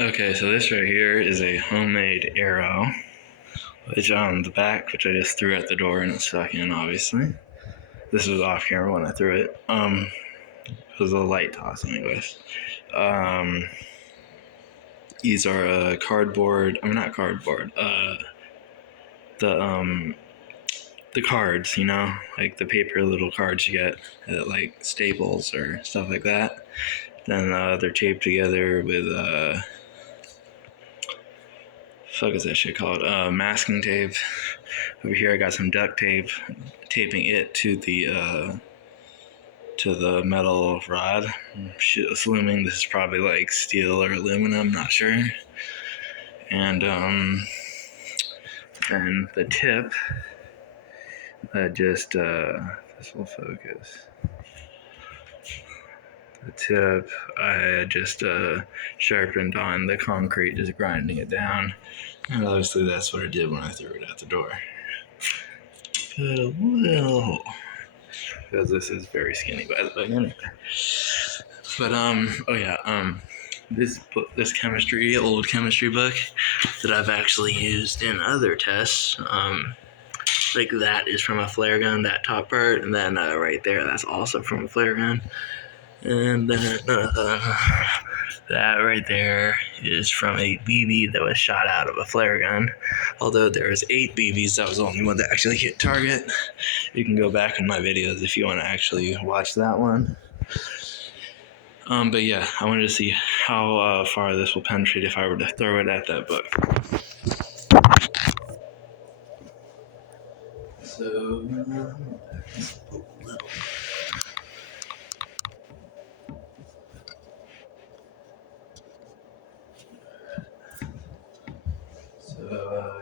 Okay, so this right here is a homemade arrow, which on the back, which I just threw at the door and it's stuck in, obviously. This was off camera when I threw it. It was a light toss, anyways. These are cardboard. I'm not cardboard. The cards, you know, like the paper little cards you get at like Staples or stuff like that. Then they're taped together with fuck is that shit called? Masking tape. Over here I got some duct tape, taping it to the metal rod. Assuming this is probably like steel or aluminum, not sure. And then the tip, this will focus. The tip I just sharpened on the concrete, just grinding it down. And obviously that's what I did when I threw it out the door. Put a little hole. Because this is very skinny, by the way. Anyway. But this chemistry, old chemistry book that I've actually used in other tests, like that is from a flare gun, that top part, and then right there, that's also from a flare gun, and then that right there is from a BB that was shot out of a flare gun. Although there was 8 BBs, that was the only one that actually hit target. You can go back in my videos if you want to actually watch that one. But yeah, I wanted to see how far this will penetrate if I were to throw it at that book. So,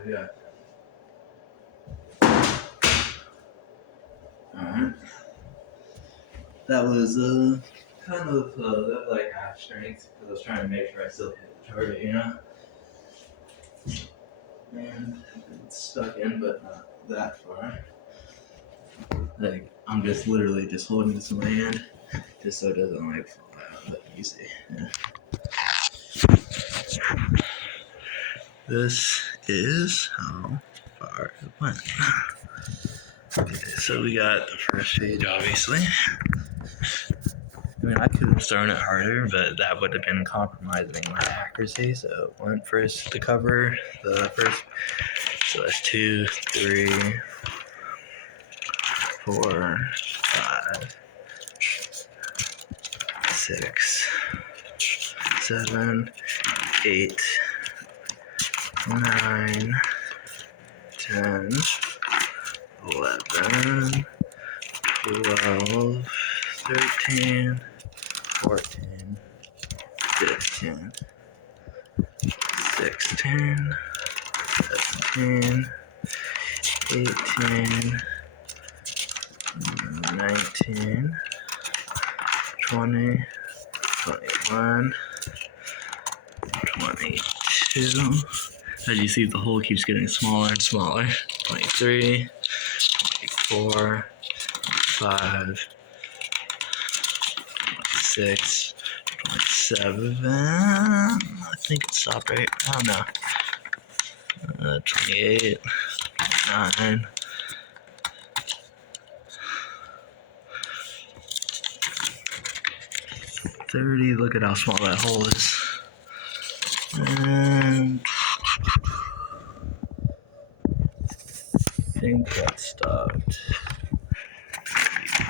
yeah. Alright. That was kind of like half strength because I was trying to make sure I still hit the target, you know? And it's stuck in, but not that far. Like, I'm just literally just holding this in my hand just so it doesn't like fall out, but you see. Yeah. This is how far it went. Okay, so we got the first page, obviously. I mean, I could have thrown it harder, but that would have been compromising my accuracy. So went first to cover the first. So that's 2, 3, 4, 5, 6, 7, 8, 9, 10, 11, 12, 13, 14, 15, 16, 17, 18, 19, 20, 21, 22. As you see, the hole keeps getting smaller and smaller. 23, 24, 25, 26, 27. I think it stopped right. I don't know. 28, 29. 30. Look at how small that hole is. And I think that stopped.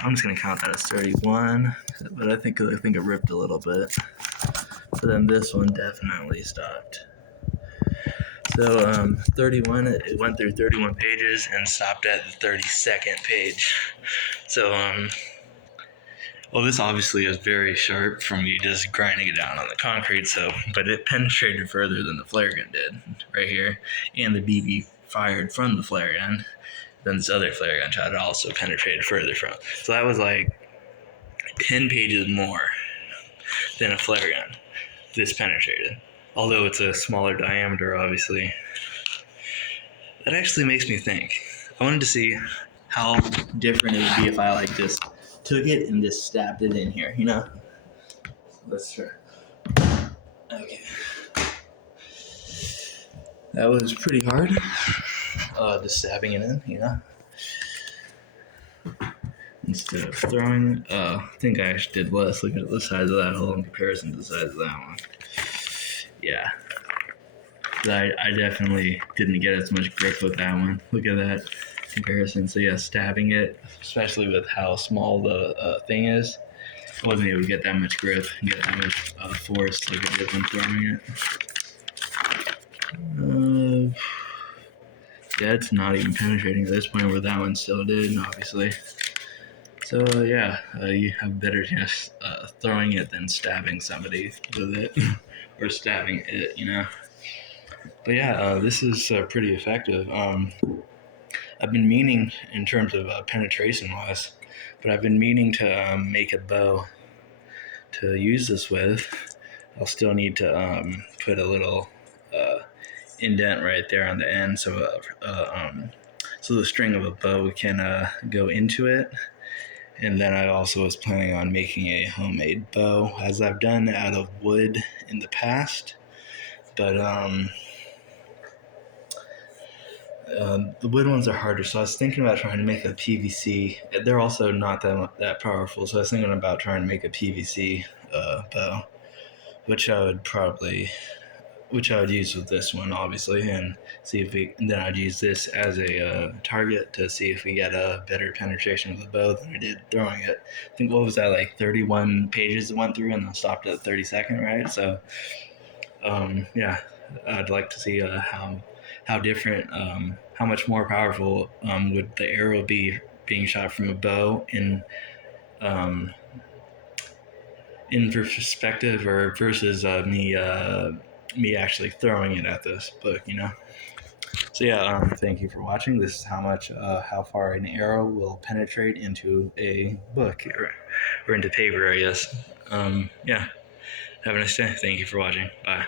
I'm just gonna count that as 31, but I think it ripped a little bit. But then this one definitely stopped. So 31, it went through 31 pages and stopped at the 32nd page. So well, this obviously is very sharp from me just grinding it down on the concrete. So, but it penetrated further than the flare gun did right here, and the BB fired from the flare gun. Then this other flare gun shot also penetrated further from. So that was like 10 pages more than a flare gun. This penetrated. Although it's a smaller diameter, obviously. That actually makes me think. I wanted to see how different it would be if I like just took it and just stabbed it in here, you know? Let's try. Okay. That was pretty hard. Just stabbing it in, instead of throwing it. I think I actually did less. Look at the size of that hole in comparison to the size of that one. Yeah. I definitely didn't get as much grip with that one. Look at that comparison. So yeah, stabbing it, especially with how small the thing is, I wasn't able to get that much grip and get that much force like I did when throwing it. Yeah, it's not even penetrating at this point where that one still did, obviously. So yeah, you have better chance throwing it than stabbing somebody with it, or stabbing it. But yeah, this is pretty effective. I've been meaning, in terms of penetration wise, but I've been meaning to make a bow to use this with. I'll still need to put a little indent right there on the end, so the string of a bow can go into it. And then I also was planning on making a homemade bow, as I've done out of wood in the past. But the wood ones are harder, so I was thinking about trying to make a PVC. They're also not that powerful, so I was thinking about trying to make a PVC bow, which I would use with this one, obviously, and then I'd use this as a target to see if we get a better penetration with the bow than I did throwing it. I think, what was that, like 31 pages it went through, and then stopped at the 32nd, right? So, yeah, I'd like to see how different, how much more powerful would the arrow be being shot from a bow in perspective, or versus me actually throwing it at this book. So yeah, thank you for watching. This is how far an arrow will penetrate into a book, or into paper, I guess. Yeah, have a nice day. Thank you for watching. Bye.